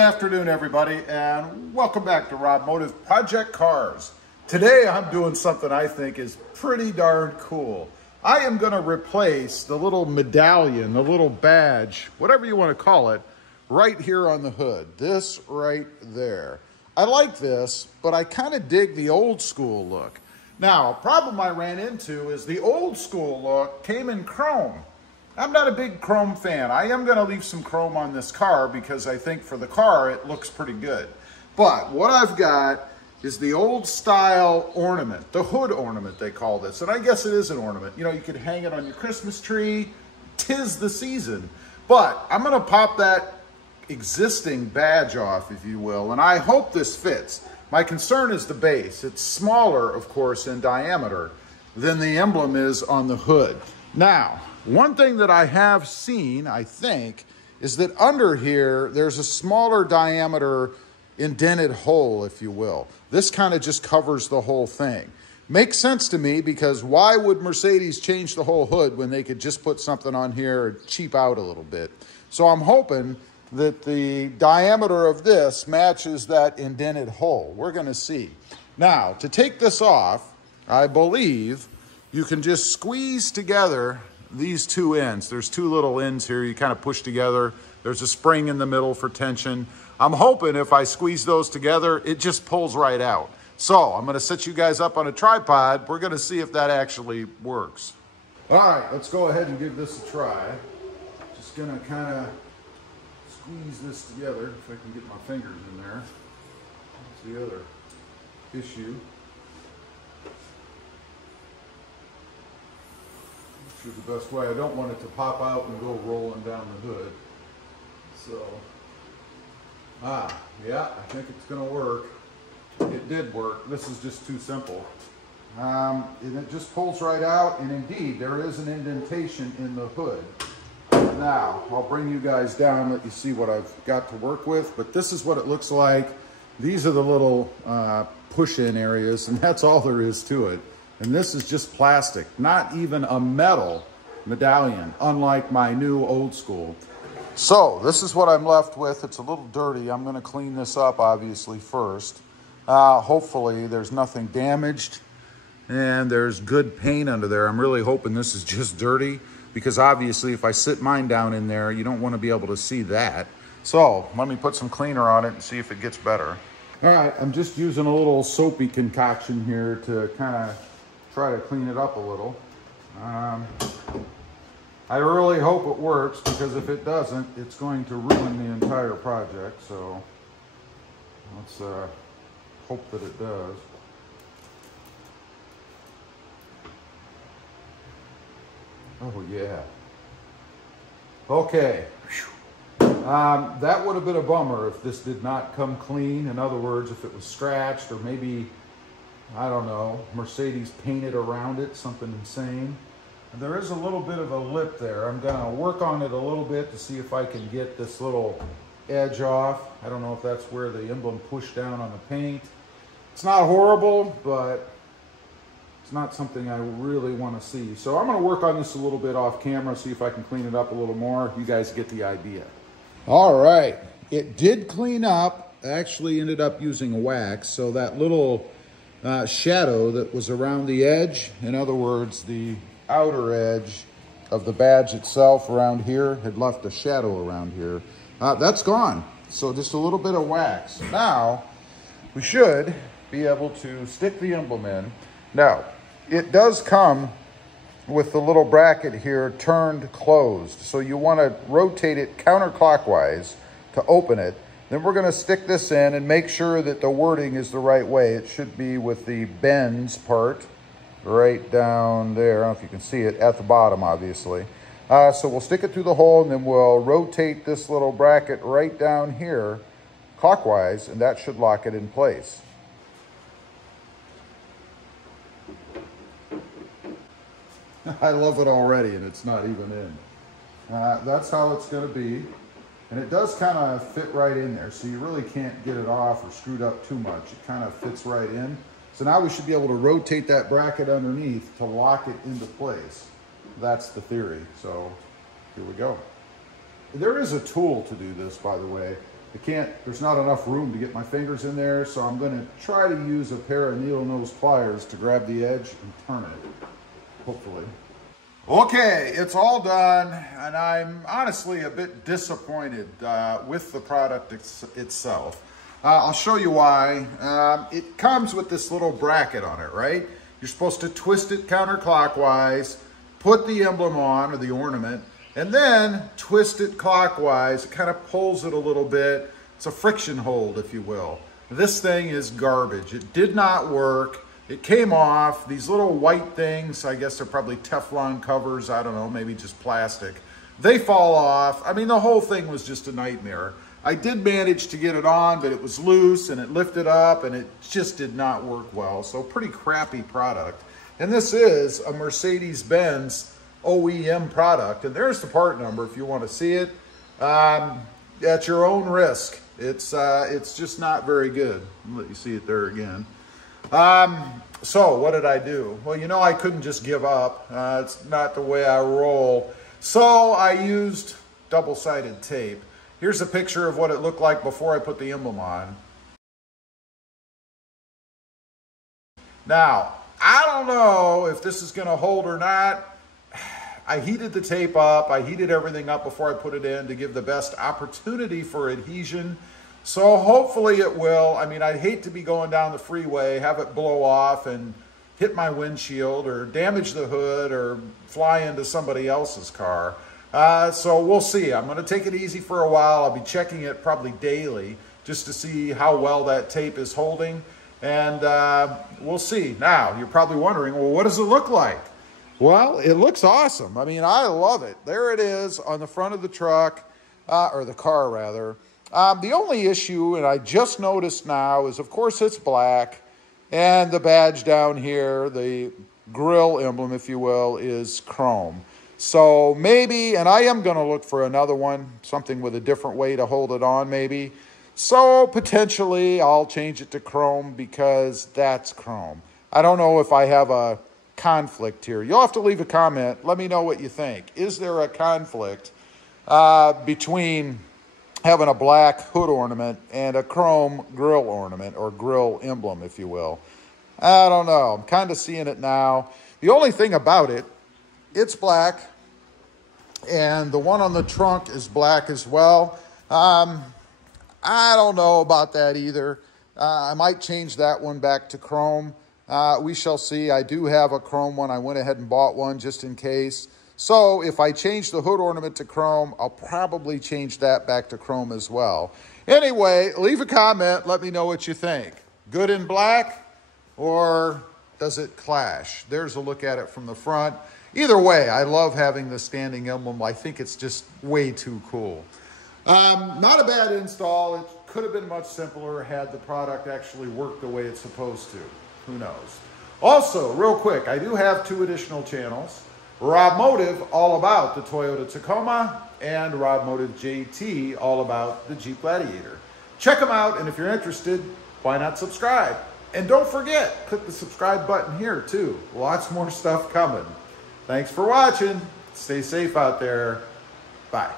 afternoon, everybody, and welcome back to Rob Motive Project Cars. Today, I'm doing something I think is pretty darn cool. I am going to replace the little medallion, the little badge, whatever you want to call it, right here on the hood. This right there. I like this, but I kind of dig the old school look. Now, a problem I ran into is the old school look came in chrome. I'm not a big chrome fan. I am going to leave some chrome on this car because I think for the car it looks pretty good. But what I've got is the old style ornament, the hood ornament they call this. And I guess it is an ornament. You know, you could hang it on your Christmas tree. 'Tis the season. But I'm going to pop that existing badge off, if you will, and I hope this fits. My concern is the base. It's smaller, of course, in diameter than the emblem is on the hood. Now, one thing that I have seen, I think, is that under here, there's a smaller diameter indented hole, if you will. This kind of just covers the whole thing. Makes sense to me because why would Mercedes change the whole hood when they could just put something on here and cheap out a little bit? So I'm hoping that the diameter of this matches that indented hole. We're going to see. Now, to take this off, I believe you can just squeeze together these two ends. There's two little ends here you kind of push together. There's a spring in the middle for tension. I'm hoping if I squeeze those together, it just pulls right out. So I'm going to set you guys up on a tripod. We're going to see if that actually works. All right, let's go ahead and give this a try. Just going to kind of squeeze this together if I can get my fingers in there. That's the other issue. Which is the best way. I don't want it to pop out and go rolling down the hood. So, yeah, I think it's going to work. It did work. This is just too simple. And it just pulls right out, and indeed, there is an indentation in the hood. Now, I'll bring you guys down, let you see what I've got to work with, but this is what it looks like. These are the little push-in areas, and that's all there is to it. And this is just plastic, not even a metal medallion, unlike my new old school. So this is what I'm left with. It's a little dirty. I'm going to clean this up, obviously, first. Hopefully there's nothing damaged and there's good paint under there. I'm really hoping this is just dirty because obviously if I sit mine down in there, you don't want to be able to see that. So let me put some cleaner on it and see if it gets better. All right, I'm just using a little soapy concoction here to kind of try to clean it up a little. I really hope it works because if it doesn't, it's going to ruin the entire project. So let's hope that it does. Oh yeah. Okay. That would have been a bummer if this did not come clean. In other words, if it was scratched or maybe, I don't know, Mercedes painted around it, something insane. And there is a little bit of a lip there. I'm going to work on it a little bit to see if I can get this little edge off. I don't know if that's where the emblem pushed down on the paint. It's not horrible, but it's not something I really want to see. So I'm going to work on this a little bit off camera, see if I can clean it up a little more. You guys get the idea. All right. It did clean up. I actually ended up using wax, so that little shadow that was around the edge, in other words, the outer edge of the badge itself around here had left a shadow around here. That's gone. So just a little bit of wax. Now, we should be able to stick the emblem in. Now, it does come with the little bracket here turned closed. So you want to rotate it counterclockwise to open it. Then we're going to stick this in and make sure that the wording is the right way. It should be with the Benz part right down there. I don't know if you can see it at the bottom, obviously. So we'll stick it through the hole and then we'll rotate this little bracket right down here clockwise, and that should lock it in place. I love it already, and it's not even in. That's how it's going to be. And it does kind of fit right in there, so you really can't get it off or screwed up too much. It kind of fits right in. So now we should be able to rotate that bracket underneath to lock it into place. That's the theory. So here we go. There is a tool to do this, by the way. there's not enough room to get my fingers in there, so I'm going to try to use a pair of needle nose pliers to grab the edge and turn it, hopefully. Okay, it's all done, and I'm honestly a bit disappointed with the product itself. I'll show you why. It comes with this little bracket on it, right? You're supposed to twist it counterclockwise, put the emblem on, or the ornament, and then twist it clockwise. It kind of pulls it a little bit. It's a friction hold, if you will. This thing is garbage. It did not work. It came off. These little white things, I guess they're probably Teflon covers. I don't know, maybe just plastic. They fall off. I mean, the whole thing was just a nightmare. I did manage to get it on, but it was loose and it lifted up and it just did not work well. So pretty crappy product. And this is a Mercedes-Benz OEM product. And there's the part number if you want to see it. At your own risk. It's just not very good. I'll let you see it there again. So what did I do? Well, you know, I couldn't just give up. It's not the way I roll. So I used double-sided tape. Here's a picture of what it looked like before I put the emblem on. Now, I don't know if this is going to hold or not. I heated the tape up. I heated everything up before I put it in to give the best opportunity for adhesion. So hopefully it will. I mean, I'd hate to be going down the freeway, have it blow off and hit my windshield or damage the hood or fly into somebody else's car. So we'll see. I'm going to take it easy for a while. I'll be checking it probably daily just to see how well that tape is holding. And we'll see. Now, you're probably wondering, well, what does it look like? Well, it looks awesome. I mean, I love it. There it is on the front of the truck, or the car rather. The only issue, and I just noticed now, is of course it's black, and the badge down here, the grill emblem, if you will, is chrome. So maybe, and I am going to look for another one, something with a different way to hold it on maybe. So potentially I'll change it to chrome because that's chrome. I don't know if I have a conflict here. You'll have to leave a comment. Let me know what you think. Is there a conflict between having a black hood ornament and a chrome grill ornament, or grill emblem, if you will? I don't know. I'm kind of seeing it now. The only thing about it, it's black, and the one on the trunk is black as well. I don't know about that either. I might change that one back to chrome. We shall see. I do have a chrome one. I went ahead and bought one just in case. So if I change the hood ornament to chrome, I'll probably change that back to chrome as well. Anyway, leave a comment. Let me know what you think. Good in black, or does it clash? There's a look at it from the front. Either way, I love having the standing emblem. I think it's just way too cool. Not a bad install. It could have been much simpler had the product actually worked the way it's supposed to. Who knows? Also, real quick, I do have 2 additional channels. Rob Motive, all about the Toyota Tacoma, and Rob Motive JT, all about the Jeep Gladiator. Check them out, and if you're interested, why not subscribe? And don't forget, click the subscribe button here too. Lots more stuff coming. Thanks for watching. Stay safe out there. Bye.